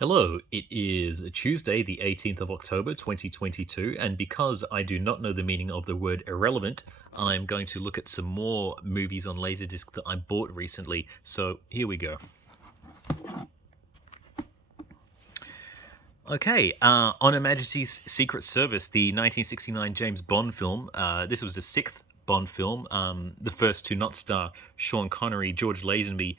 Hello, it is Tuesday, the 18th of October, 2022, and because I do not know the meaning of the word irrelevant, I'm going to look at some more movies on LaserDisc that I bought recently. So here we go. Okay, On Her Majesty's Secret Service, the 1969 James Bond film. This was the sixth Bond film, the first to not star Sean Connery. George Lazenby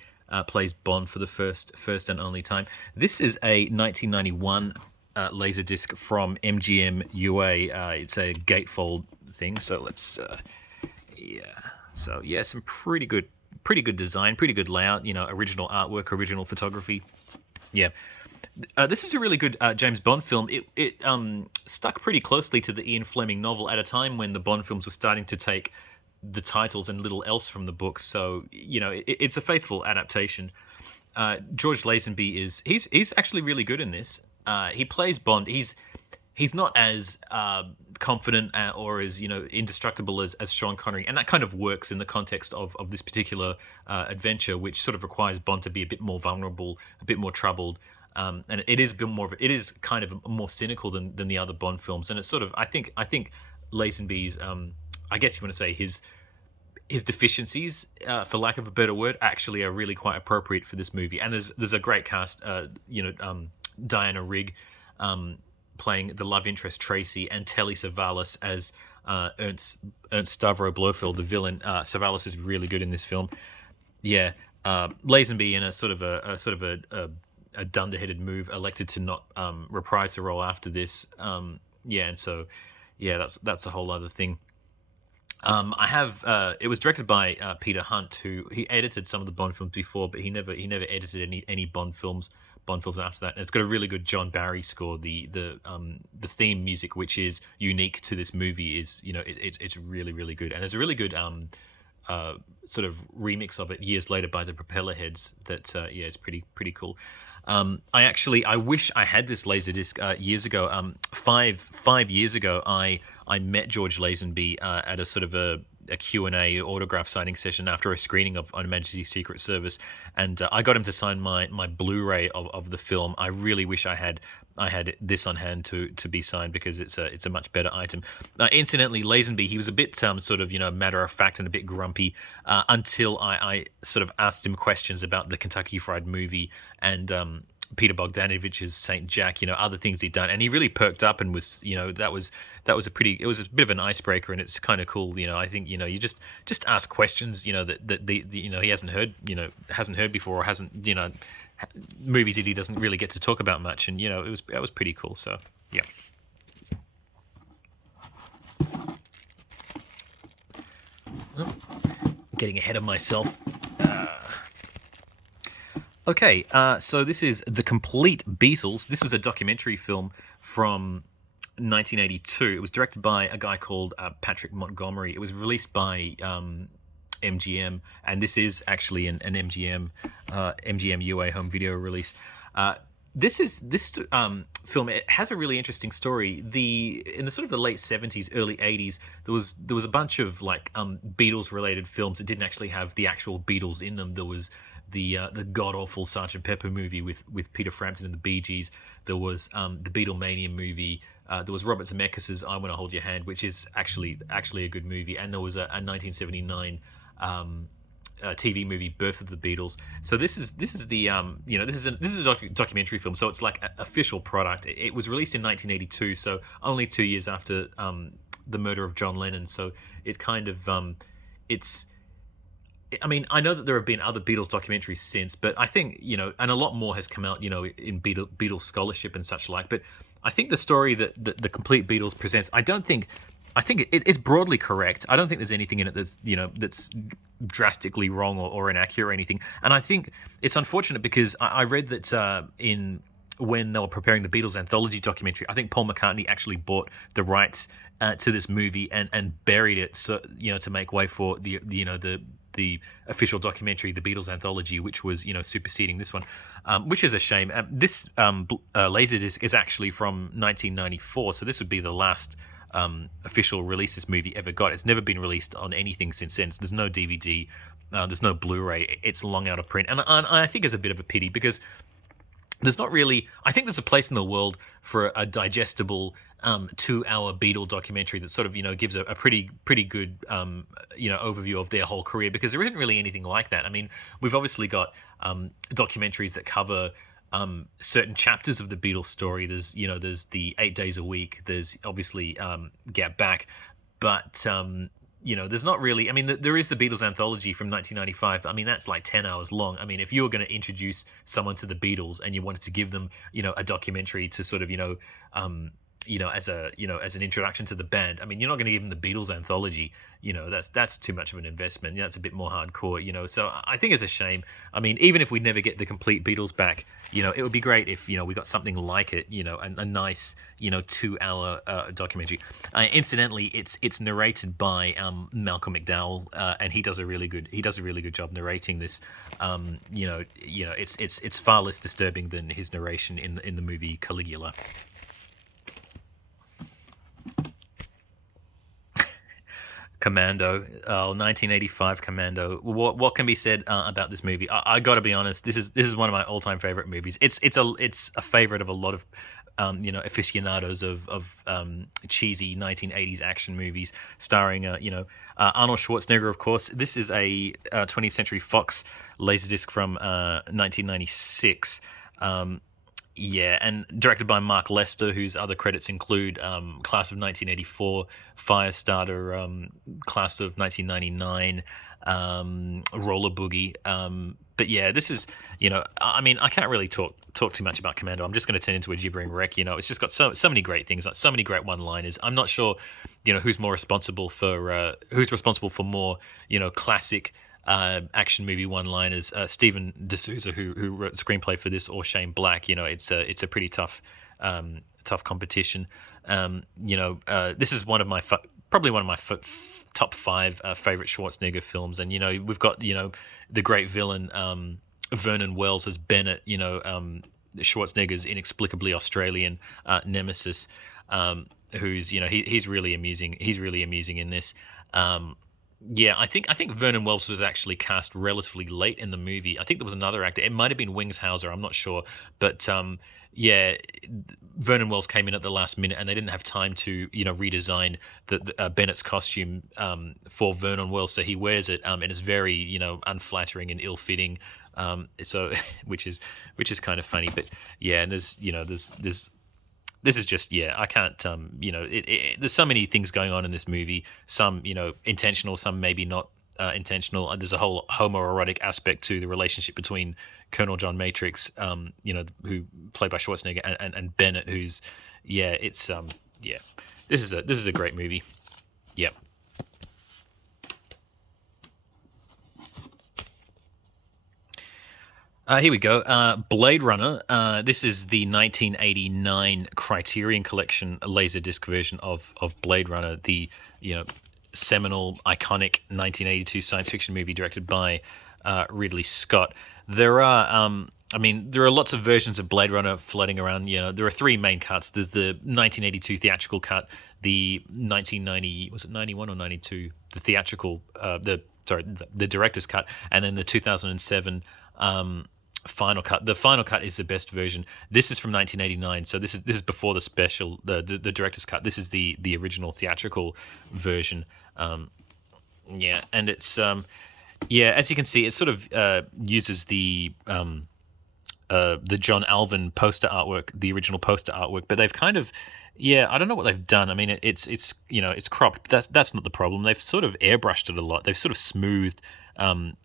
plays Bond for the first and only time. This is a 1991 Laserdisc from MGM UA. It's a gatefold thing, so let's yeah. So yeah, some pretty good design, pretty good layout. Original artwork, original photography. Yeah. This is a really good James Bond film. It stuck pretty closely to the Ian Fleming novel at a time when the Bond films were starting to take the titles and little else from the book. So it's a faithful adaptation. George Lazenby he's actually really good in this. He plays Bond. He's not as confident or as indestructible as Sean Connery, and that kind of works in the context of this particular adventure, which sort of requires Bond to be a bit more vulnerable, a bit more troubled. And it is a bit more of it is kind of more cynical than the other Bond films, and it's sort of I think Lazenby's I guess you want to say his deficiencies, for lack of a better word, actually are really quite appropriate for this movie. And there's a great cast, Diana Rigg playing the love interest Tracy, and Telly Savalas as Ernst Stavro Blofeld, the villain. Savalas is really good in this film. Yeah, Lazenby in a sort of a dunderheaded move, elected to not reprise the role after this. And so that's a whole other thing. I have. It was directed by Peter Hunt, who he edited some of the Bond films before, but he never edited any Bond films. After that, and it's got a really good John Barry score. The theme music, which is unique to this movie, is it's really really good, and there's a really good sort of remix of it years later by the Propeller Heads. That it's pretty cool. I wish I had this Laserdisc years ago. Five years ago, I met George Lazenby at a sort of a Q&A autograph signing session after a screening of On Her Majesty's Secret Service, and I got him to sign my Blu-ray of the film. I really wish I had this on hand to be signed, because it's a much better item. Incidentally, Lazenby, he was a bit sort of matter of fact and a bit grumpy until I sort of asked him questions about the Kentucky Fried Movie and Peter Bogdanovich's Saint Jack, other things he'd done, and he really perked up and was, that was a bit of an icebreaker, and it's kind of cool. I think you just ask questions, that he hasn't heard before, or hasn't movies that he doesn't really get to talk about much, and that was pretty cool. So yeah. Oh, getting ahead of myself. Okay, so this is The Complete Beatles. This was a documentary film from 1982. It was directed by a guy called Patrick Montgomery. It was released by MGM, and this is actually an MGM UA home video release. This film. It has a really interesting story. In the sort of the late 70s, early 80s, there was a bunch of Beatles related films that didn't actually have the actual Beatles in them. There was the god awful Sergeant Pepper movie with Peter Frampton and the Bee Gees. There was the Beatlemania movie. There was Robert Zemeckis' I Want to Hold Your Hand, which is actually a good movie. And there was a 1979 TV movie, Birth of the Beatles. So this is the this is a documentary film. So it's like an official product. It was released in 1982, so only 2 years after the murder of John Lennon. So it kind of it's. I mean, I know that there have been other Beatles documentaries since, but I think and a lot more has come out, in Beatles scholarship and such like. But I think the story that the Complete Beatles presents, I think it's broadly correct. I don't think there's anything in it that's drastically wrong or inaccurate or anything. And I think it's unfortunate because I read that when they were preparing the Beatles anthology documentary, I think Paul McCartney actually bought the rights to this movie and buried it, so to make way for the official documentary, the Beatles anthology, which was superseding this one, which is a shame. This Laserdisc is actually from 1994, so this would be the last official release this movie ever got. It's never been released on anything since then. So there's no DVD, there's no Blu-ray. It's long out of print, and I think it's a bit of a pity because there's not really. I think there's a place in the world for a digestible 2-hour Beatle documentary that sort of gives a pretty good overview of their whole career, because there isn't really anything like that. I mean, we've obviously got documentaries that cover certain chapters of the Beatles story. There's the 8 Days a Week. There's obviously Get Back, but there's not really. I mean, there is the Beatles anthology from 1995. But I mean, that's like 10 hours long. I mean, if you were going to introduce someone to the Beatles and you wanted to give them, a documentary to sort of, as an introduction to the band. I mean, you're not going to give them the Beatles anthology. That's too much of an investment. That's a bit more hardcore. So I think it's a shame. I mean, even if we never get the complete Beatles back, it would be great if we got something like it. A nice 2-hour documentary. Incidentally, it's narrated by Malcolm McDowell, and he does a really good job narrating this. It's far less disturbing than his narration in the movie Caligula. Commando, 1985 Commando. What can be said about this movie? I got to be honest. This is one of my all-time favorite movies. It's a favorite of a lot of aficionados of cheesy 1980s action movies starring Arnold Schwarzenegger, of course. This is a 20th Century Fox Laserdisc from 1996. Yeah, and directed by Mark Lester, whose other credits include Class of 1984, Firestarter, Class of 1999, Roller Boogie. But yeah, this is, I mean, I can't really talk too much about Commando. I'm just going to turn into a gibbering wreck. It's just got so many great things, like so many great one-liners. I'm not sure, who's responsible for more, classic action movie one-liners. Stephen D'Souza, who wrote the screenplay for this, or Shane Black. It's a pretty tough competition. This is probably one of my top 5 favorite Schwarzenegger films, and we've got the great villain Vernon Wells as Bennett. Schwarzenegger's inexplicably Australian nemesis, who's he's really amusing. He's really amusing in this. Yeah, I think Vernon Wells was actually cast relatively late in the movie. I think there was another actor. It might have been Wings Hauser. I'm not sure, but yeah, Vernon Wells came in at the last minute, and they didn't have time to redesign the Bennett's costume for Vernon Wells, so he wears it, and it's very unflattering and ill-fitting. So which is kind of funny, but yeah, and there's this is just, yeah, I can't, there's so many things going on in this movie, some, intentional, some maybe not intentional. There's a whole homoerotic aspect to the relationship between Colonel John Matrix, who played by Schwarzenegger, and Bennett, who's, yeah, it's, yeah, this is a great movie. Yeah. Here we go. Blade Runner. This is the 1989 Criterion Collection LaserDisc version of Blade Runner, the seminal, iconic 1982 science fiction movie directed by Ridley Scott. There are, there are lots of versions of Blade Runner floating around. There are 3 main cuts. There's the 1982 theatrical cut, the 1990, was it 91 or 92? The theatrical, the director's cut, and then the 2007. Final cut. The final cut is the best version. This is from 1989, so this is before the special, the director's cut. This is the original theatrical version. Yeah, and it's as you can see, it sort of uses the John Alvin poster artwork, the original poster artwork, but they've kind of, yeah, I don't know what they've done. I mean, it's cropped. That's not the problem. They've sort of airbrushed it a lot. They've sort of smoothed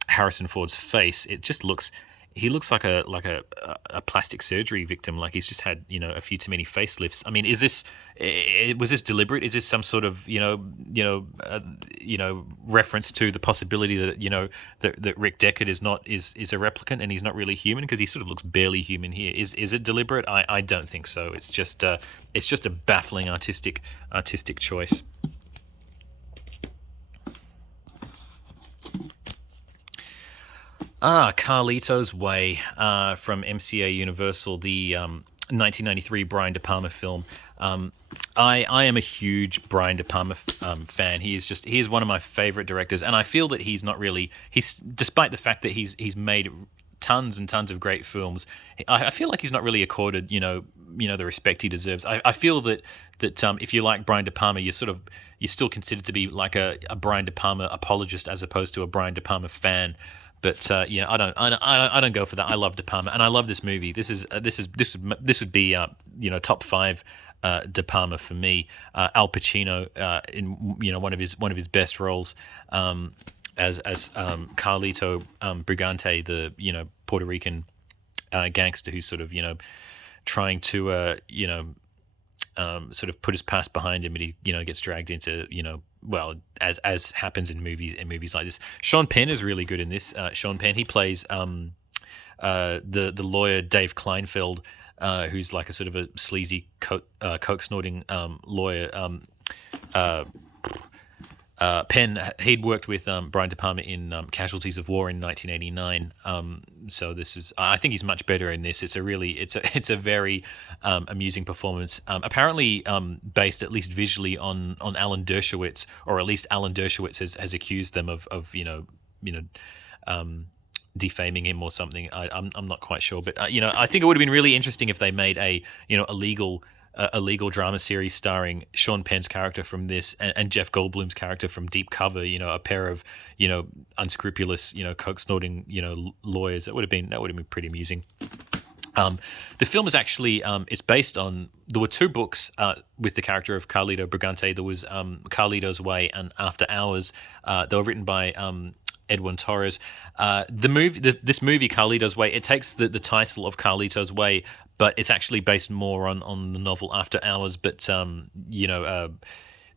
Harrison Ford's face. It just looks. He looks like a plastic surgery victim. Like he's just had a few too many facelifts. I mean, was this deliberate? Is this some sort of reference to the possibility that that Rick Deckard is a replicant and he's not really human, because he sort of looks barely human here. Is it deliberate? I don't think so. It's just a baffling artistic choice. Carlito's Way from MCA Universal, the 1993 Brian De Palma film. I am a huge Brian De Palma fan. He is one of my favorite directors, and I feel that he's despite the fact that he's made tons and tons of great films. I feel like he's not really accorded, the respect he deserves. I feel that if you like Brian De Palma, you're still considered to be like a Brian De Palma apologist as opposed to a Brian De Palma fan. But I don't go for that. I love De Palma, and I love this movie. This would be top five De Palma for me. Al Pacino in one of his best roles as Carlito Brigante, the Puerto Rican gangster who's sort of trying to sort of put his past behind him, and he gets dragged into as happens in movies like this. Sean Penn is really good in this. Sean Penn, he plays the lawyer Dave Kleinfeld, who's like a sort of a sleazy coke snorting lawyer. Penn, he'd worked with Brian De Palma in Casualties of War in 1989. So I think he's much better in this. It's a very amusing performance. Apparently based at least visually on Alan Dershowitz, or at least Alan Dershowitz has accused them of defaming him or something. I'm not quite sure, but I think it would have been really interesting if they made a legal drama series starring Sean Penn's character from this and Jeff Goldblum's character from Deep Cover, a pair of unscrupulous coke snorting lawyers. That would have been pretty amusing. The film is actually it's based on, there were two books with the character of Carlito Brigante. There was Carlito's Way and After Hours. They were written by Edwin Torres. This movie Carlito's Way, it takes the title of Carlito's Way, but it's actually based more on the novel After Hours. But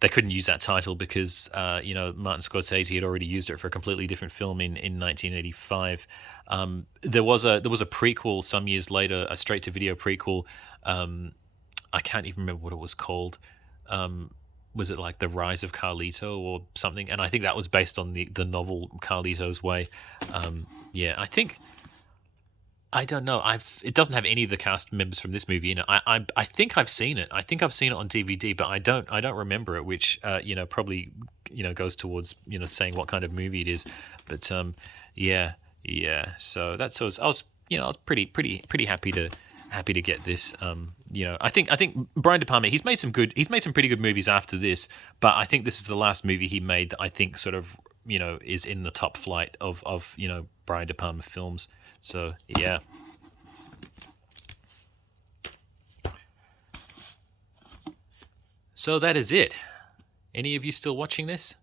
they couldn't use that title because Martin Scorsese had already used it for a completely different film in 1985. There was a prequel some years later, a straight to video prequel. I can't even remember what it was called. Was it like The Rise of Carlito or something? And I think that was based on the novel Carlito's Way. I don't know. It doesn't have any of the cast members from this movie in it. I think I've seen it. I think I've seen it on DVD, but I don't remember it, which probably goes towards saying what kind of movie it is. But yeah. So I was pretty happy to get this. I think Brian De Palma, he's made some pretty good movies after this, but I think this is the last movie he made that I think sort of is in the top flight of Brian De Palma films. So yeah. So that is it. Any of you still watching this?